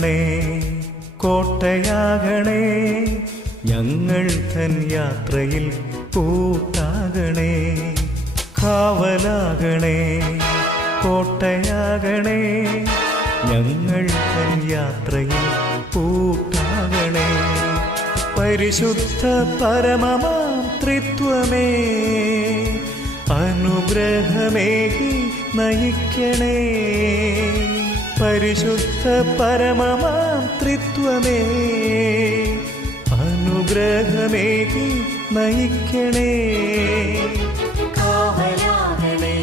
കോട്ടയാകണേ കോട്ടയാകണേ ഞങ്ങൾ തൻ യാത്രയിൽ കൂട്ടാകണേ കാവലാകണേ കോട്ടയാകണേ ഞങ്ങൾ തൻ യാത്രയിൽ കൂട്ടാകണേ. പരിശുദ്ധ പരമമാം ത്രിത്വമേ അനുഗ്രഹമേകി നയിക്കണേ. പരിശുദ്ധ പരമമാം ത്രിത്വമേ അനുഗ്രഹമേകി നയിക്കണേ. കാവലാകണേ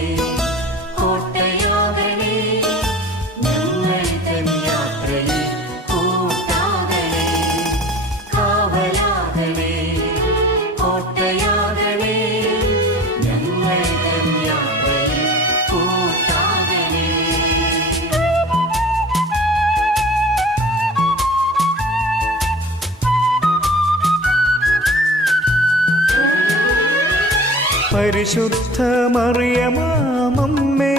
പരിശുദ്ധ മറിയമാമമ്മേ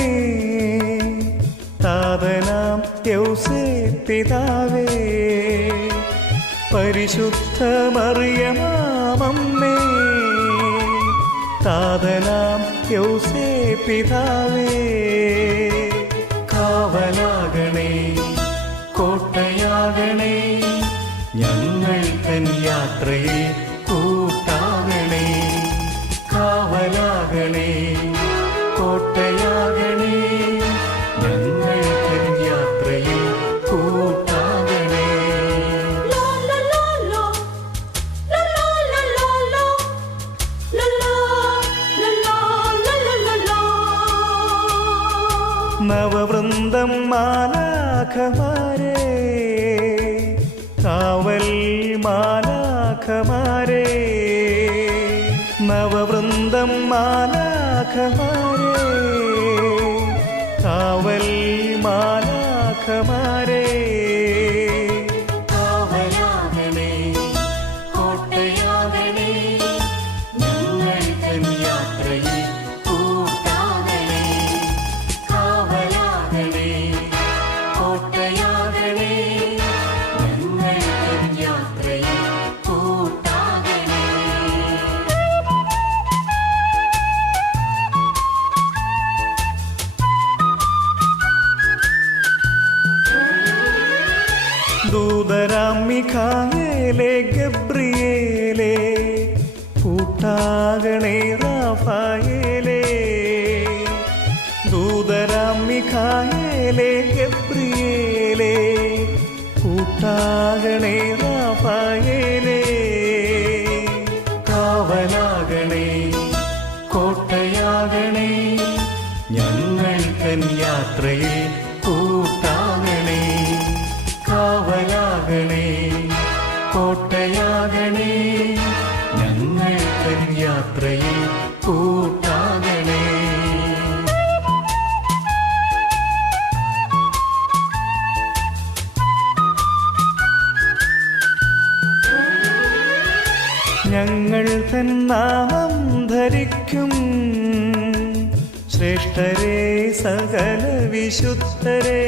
താതനാം യൗസേ പിതാവേ. പരിശുദ്ധ മറിയമാമമ്മേ താതനാം യൗസേ പിതാവേ. കാവലാകണേ കോട്ടയാകണേ ഞങ്ങൾ തൻ യാത്രയിൽ നവവൃന്ദം മാലാഖമാരേ. കാവൽ മാലാഖമാരേ. നവവൃന്ദം മാലാഖമാരേ. കാവൽ മാലാഖമാരേ. ദൂതരാം മിഖായേലേ ഗബ്രിയേലേ കൂട്ടാകണേ റാഫായേലെ. ദൂതരാം മിഖായേലേ ഗബ്രിയേലേ കൂട്ടാകണേ റാഫായേലെ. കാവലാകണേ കോട്ടയാകണേ ഞങ്ങൾ യാത്രയിൽ കാവലാകണേ കോട്ടയാകണേ ഞങ്ങൾ തൻ യാത്രയിൽ കൂട്ടാകണേ. ഞങ്ങൾ തൻ നാമം ധരിക്കും. ശ്രേഷ്ഠരേ സകല വിശുദ്ധരേ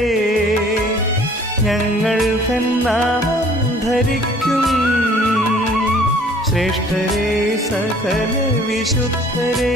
ഞങ്ങൾ തൻ നാമം ധരിക്കും. ശ്രേഷ്ഠരേ സകല വിശുദ്ധരേ